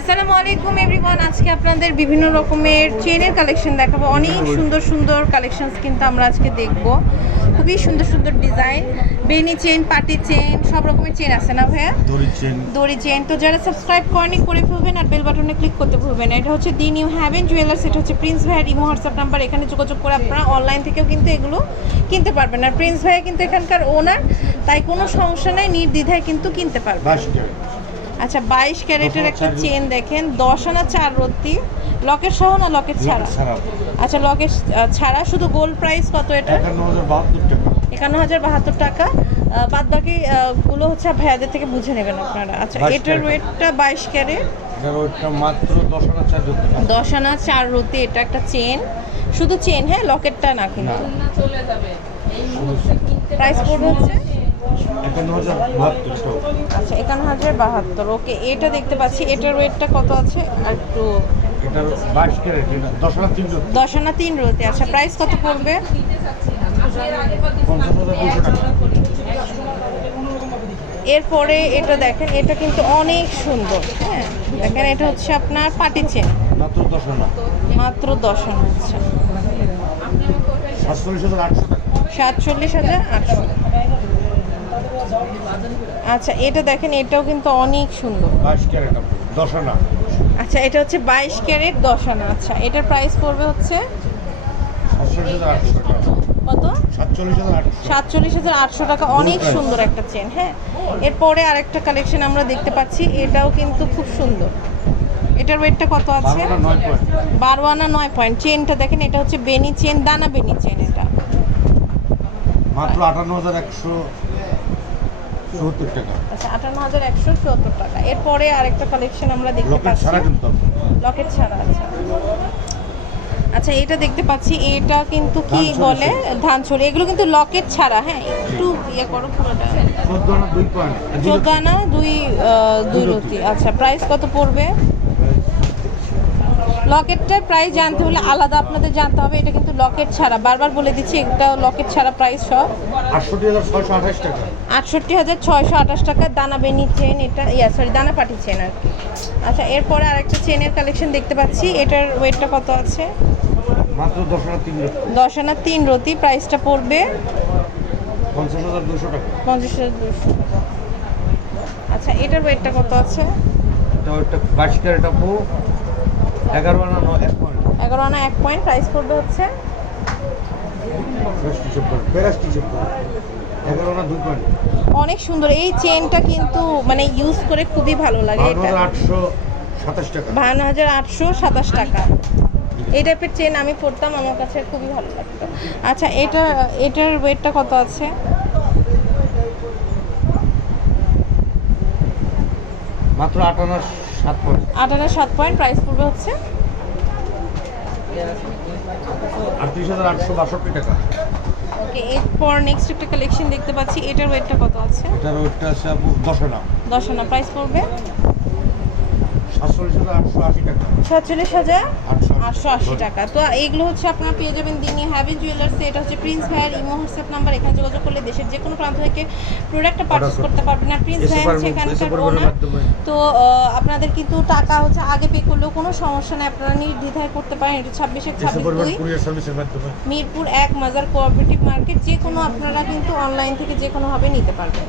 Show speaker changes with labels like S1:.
S1: আসসালামু আলাইকুম এভরিওয়ান। আজকে আপনাদের বিভিন্ন রকমের চেনের কালেকশন দেখাবো। অনেক সুন্দর সুন্দর কালেকশনস কিন্তু আমরা আজকে দেখব। খুবই সুন্দর সুন্দর ডিজাইন বেনি চেন পাটি চেন সব রকমের চেন আছে না ভাইয়া?
S2: দড়ি চেন
S1: তো যারা সাবস্ক্রাইব করেনি করে ফেলবেন আর বেল বাটনে ক্লিক করতে ভুলবেন না। এটা হচ্ছে দি নিউ হ্যাভেন জুয়েলার্স এটা হচ্ছে প্রিন্স ভাইয়ের ইমো হোয়াটসঅ্যাপ নাম্বার এখানে যোগাযোগ করে আপনারা অনলাইন থেকেও কিন্তু এগুলো কিনতে পারবেন। আর প্রিন্স ভাইয়া কিন্তু এখানকার ওনার তাই কোনো সমস্যা নেই নির্দ্বিধায় কিন্তু কিনতে পারবেন। আচ্ছা বাইশ ক্যারেটের একটা চেন দেখেন দশ আনা চার রত্তি লকেট সহ না লকেট ছাড়া? আচ্ছা লকেট ছাড়া শুধু গোল্ড প্রাইস কত এটা?
S2: একান্ন হাজার বাহাত্তর টাকা।
S1: বাদ বাকি গুলো হচ্ছে ভাইয়াদের থেকে বুঝে নেবেন আপনারা। আচ্ছা
S2: 22
S1: এটার। ওয়েটটা বাইশ ক্যারেট?
S2: মাত্র দশ
S1: আনা চার রতি এটা একটা চেন। শুধু চেন হ্যাঁ লকেটটা না কিন্তু। প্রাইস পড়বে হচ্ছে? আচ্ছা একান্ন হাজার বাহাত্তর। ওকে এটা দেখতে পাচ্ছি। এটার ওয়েটটা কত আছে? আর একটু
S2: দশ
S1: আনা তিন রতি আচ্ছা প্রাইস কত পড়বে? এরপরে এটা দেখেন এটা কিন্তু অনেক সুন্দর। হ্যাঁ দেখেন এটা হচ্ছে আপনার পাটি চেন।
S2: মাত্র দশ হাজার
S1: মাত্র দশ আনা আচ্ছা।
S2: সাতচল্লিশ হাজার আটশো টাকা
S1: সাতচল্লিশ হাজার আটশো আচ্ছা এটা দেখেন এটাও কিন্তু অনেক সুন্দর।
S2: বাইশ ক্যারেট আপনার দশ আনা
S1: আচ্ছা এটা হচ্ছে বাইশ ক্যারেট দশ আনা আচ্ছা এটার প্রাইস পড়বে হচ্ছে
S2: সাতচল্লিশ হাজার আটশো টাকা।
S1: কত?
S2: সাতচল্লিশ হাজার আটশো।
S1: সাতচল্লিশ হাজার আটশো টাকা অনেক সুন্দর একটা চেন হ্যাঁ? এরপরে আরেকটা কালেকশন আমরা দেখতে পাচ্ছি এটাও কিন্তু খুব সুন্দর। এটার ওয়েটটা কত আছে?
S2: নয় পয়েন্ট
S1: বারো আনা নয় পয়েন্ট চেনটা দেখেন এটা হচ্ছে বেনি চেন দানা বেনি চেন এটা।
S2: মাত্র আটান্ন হাজার একশো চুয়াত্তর টাকা।
S1: আচ্ছা আটান্ন হাজার একশো চুয়াত্তর টাকা। এরপরে আরেকটা কালেকশন আমরা দেখতে পাচ্ছি। লকেট ছাড়া আচ্ছা। আচ্ছা এটা দেখতে পাচ্ছি। এটা কিন্তু কি বলে? ধান ছড়ি এগুলো কিন্তু লকেট ছাড়া হ্যাঁ? একটু ইয়ে করো পুরোটা।
S2: চোদ্দ আনা দুই
S1: দুই রুটি। আচ্ছা প্রাইস কত পড়বে? লকেটটার প্রাইস জানতে হলে আলাদা আপনাদের জানতে হবে, এটা কিন্তু লকেট ছাড়া। বারবার বলে দিচ্ছি এটা লকেট ছাড়া প্রাইস সব।
S2: আটষট্টি হাজার ছয়শো আঠাশ টাকা।
S1: দানা বেনি চেন এটা, ইয়া সরি দানা চেন আর কি। আচ্ছা এরপরে আরেকটা চেনের কালেকশন দেখতে পাচ্ছি। এটার ওয়েটটা কত আছে?
S2: দশ হাজার তিন
S1: রতি। প্রাইসটা পড়বে
S2: পঞ্চাশ হাজার
S1: আচ্ছা এটার ওয়েটটা কত আছে?
S2: এটা আপু। এগারো আনা এক পয়েন্ট
S1: এগারো আনা এক পয়েন্ট প্রাইস পড়বে হচ্ছে? অনেক সুন্দর। এই চেনটা কিন্তু মানে ইউজ করে খুবই ভালো লাগে এটা।
S2: আটশো সাতাশ টাকা।
S1: বাহান্ন হাজার আটশো সাতাশ টাকা। এই টাইপের চেন আমি পরতাম আমার কাছে খুবই ভালো লাগতো। আচ্ছা এটা এটার ওয়েটটা কত আছে?
S2: মাত্র আট আনা সাত পয়েন্ট
S1: আট আনা সাত পয়েন্ট প্রাইস পড়বে হচ্ছে? ওকে এরপর নেক্সট একটা কালেকশন দেখতে পাচ্ছি এটার ওয়েটটা কত আছে?
S2: এটার ওয়েটটা আছে আপু দশ আনা।
S1: দশ আনা প্রাইস পড়বে?
S2: সাতচল্লিশ হাজার আটশো আশি টাকা।
S1: তো হচ্ছে আপনারা পেয়ে যাবেন দিনে হ্যাভেন জুয়েলার্সে এটা হচ্ছে প্রিন্স ভাইয়ের ইমো হোয়াটসঅ্যাপ নাম্বার। এখানে যোগাযোগ করলে দেশের যে কোনো প্রান্ত থেকে প্রোডাক্টটা পারচেস করতে পারবেন। আর প্রিন্স ভাই। তো আপনাদের কিন্তু টাকা হচ্ছে আগে পে করলেও কোনো সমস্যা নেই। আপনারা নির্দ্বিধায় করতে পারেন। এটা ছাব্বিশ দুই। মিরপুর এক মাজার কোঅপারেটিভ মার্কেট যে কোনো আপনারা কিন্তু অনলাইন থেকে যে কোনোভাবে নিতে পারবেন।